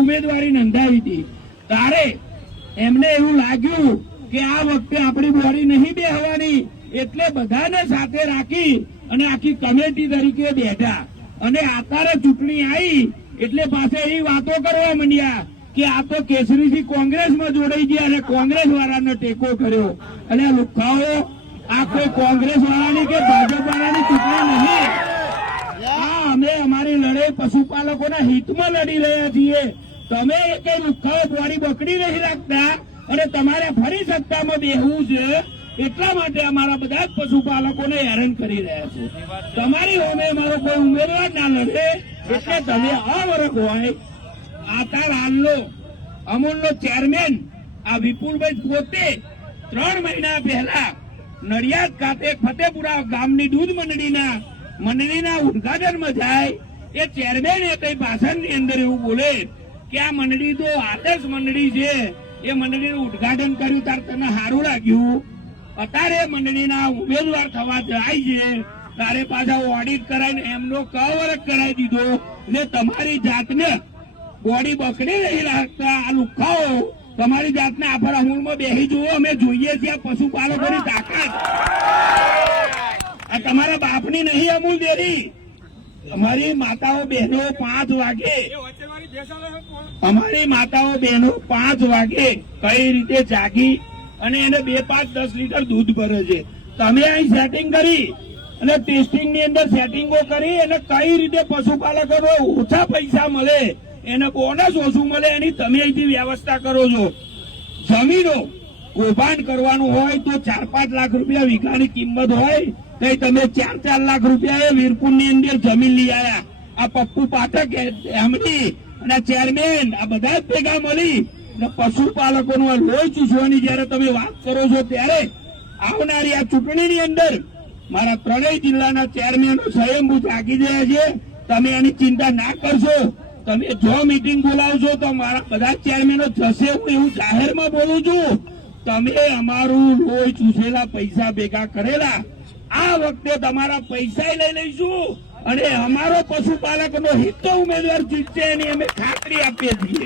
ઉમેદવારી નોંધાવી હતી ત્યારે એમને એવું લાગ્યું કે આ વખતે આપણી બોડી નહીં બેહવાની, એટલે બધાને સાથે રાખી અને આખી કમિટી તરીકે બેઠા. અને અત્યારે ચૂંટણી આવી એટલે પાસે એ વાતો કરવા માંડ્યા કે આ તો કેસરીથી કોંગ્રેસમાં જોડાઈ ગયા અને કોંગ્રેસ વાળાને ટેકો કર્યો. અને લુખાઓ, આ કોઈ કોંગ્રેસ વાળાની કે ભાજપ વાળાની ચૂંટણી નહીં. આ અમે અમારી લડાઈ પશુપાલકોના હિતમાં લડી રહ્યા છીએ. તમે કઈ લુખાઓ બોડી બકડી નહીં રાખતા અને તમારે ફરી સત્તામાં બેહવું છે, એટલા માટે અમારા બધા જ પશુપાલકોને હેરાન કરી રહ્યા છે. તમારી હોમે અમારો કોઈ ઉમેદવાર ના લડે એટલે તમે અવરક હોય. આતાર હાલનો અમૂલનો ચેરમેન આ વિપુલભાઈ પોતે 3 મહિના પહેલા નડિયાદ ખાતે ફતેપુરા ગામની દૂધ મંડળીના ઉદઘાટનમાં જાય એ ચેરમેન એ કઈ ભાષણની અંદર એવું બોલે કે આ મંડળી તો આદર્શ મંડળી છે, એ મંડળીનું ઉદઘાટન કર્યું ત્યારે તને સારું લાગ્યું. અત્યારે મંડળીના ઉમેદવાર થવા જાય છે તારે પાછા ઓડિટ કરાવીને એમનો કવરક કરાવી દીધો. એટલે તમારી જાતને બોડી બકડી નહીં રાખતા આ લુખાઓ તમારી જાતને આફર અમૂલમાં બેસી જુઓ. અમે જોઈએ છીએ આ પશુપાલકોની તાકાત. આ તમારા બાપની નહીં અમૂલ ડેરી. અમારી માતાઓ બહેનો 5 વાગે કઈ રીતે જાગી અને એને 2, 5, 10 લીટર દૂધ ભરે છે. તમે અહીં સેટિંગ કરી અને ટેસ્ટિંગ ની અંદર સેટિંગો કરી અને કઈ રીતે પશુપાલકોને ઓછા પૈસા મળે, એને બોનસ ઓછું મળે, એની તમે અહીંથી વ્યવસ્થા કરો છો. જમીનો કૌભાંડ કરવાનું હોય તો 4-5 લાખ રૂપિયા વીઘાની કિંમત હોય તો તમે 4-4 લાખ રૂપિયા એ વીરપુર ની અંદર જમીન લઈ આવ્યા. આ પપ્પુ પાઠક એમની અને ચેરમેન આ બધા જ ભેગા મળી પશુપાલકોનું આ લોહી ચૂસવાની જયારે તમે વાત કરો છો ત્યારે આવનારી આ ચૂંટણીની અંદર મારા 3 જિલ્લાના ચેરમેનો સ્વયંભૂ જાગી ગયા છે. તમે એની ચિંતા ના કરશો. તમે જો મીટિંગ બોલાવશો તો મારા બધા ચેરમેનો જશે. હું એવું જાહેરમાં બોલું છું. તમે અમારું લોહી ચૂસેલા પૈસા ભેગા કરેલા આ વખતે તમારા પૈસા લઈ લઈશું અને અમારો પશુપાલકનો હિત ઉમેદવાર જીતશે એની અમે ખાતરી આપીએ છીએ.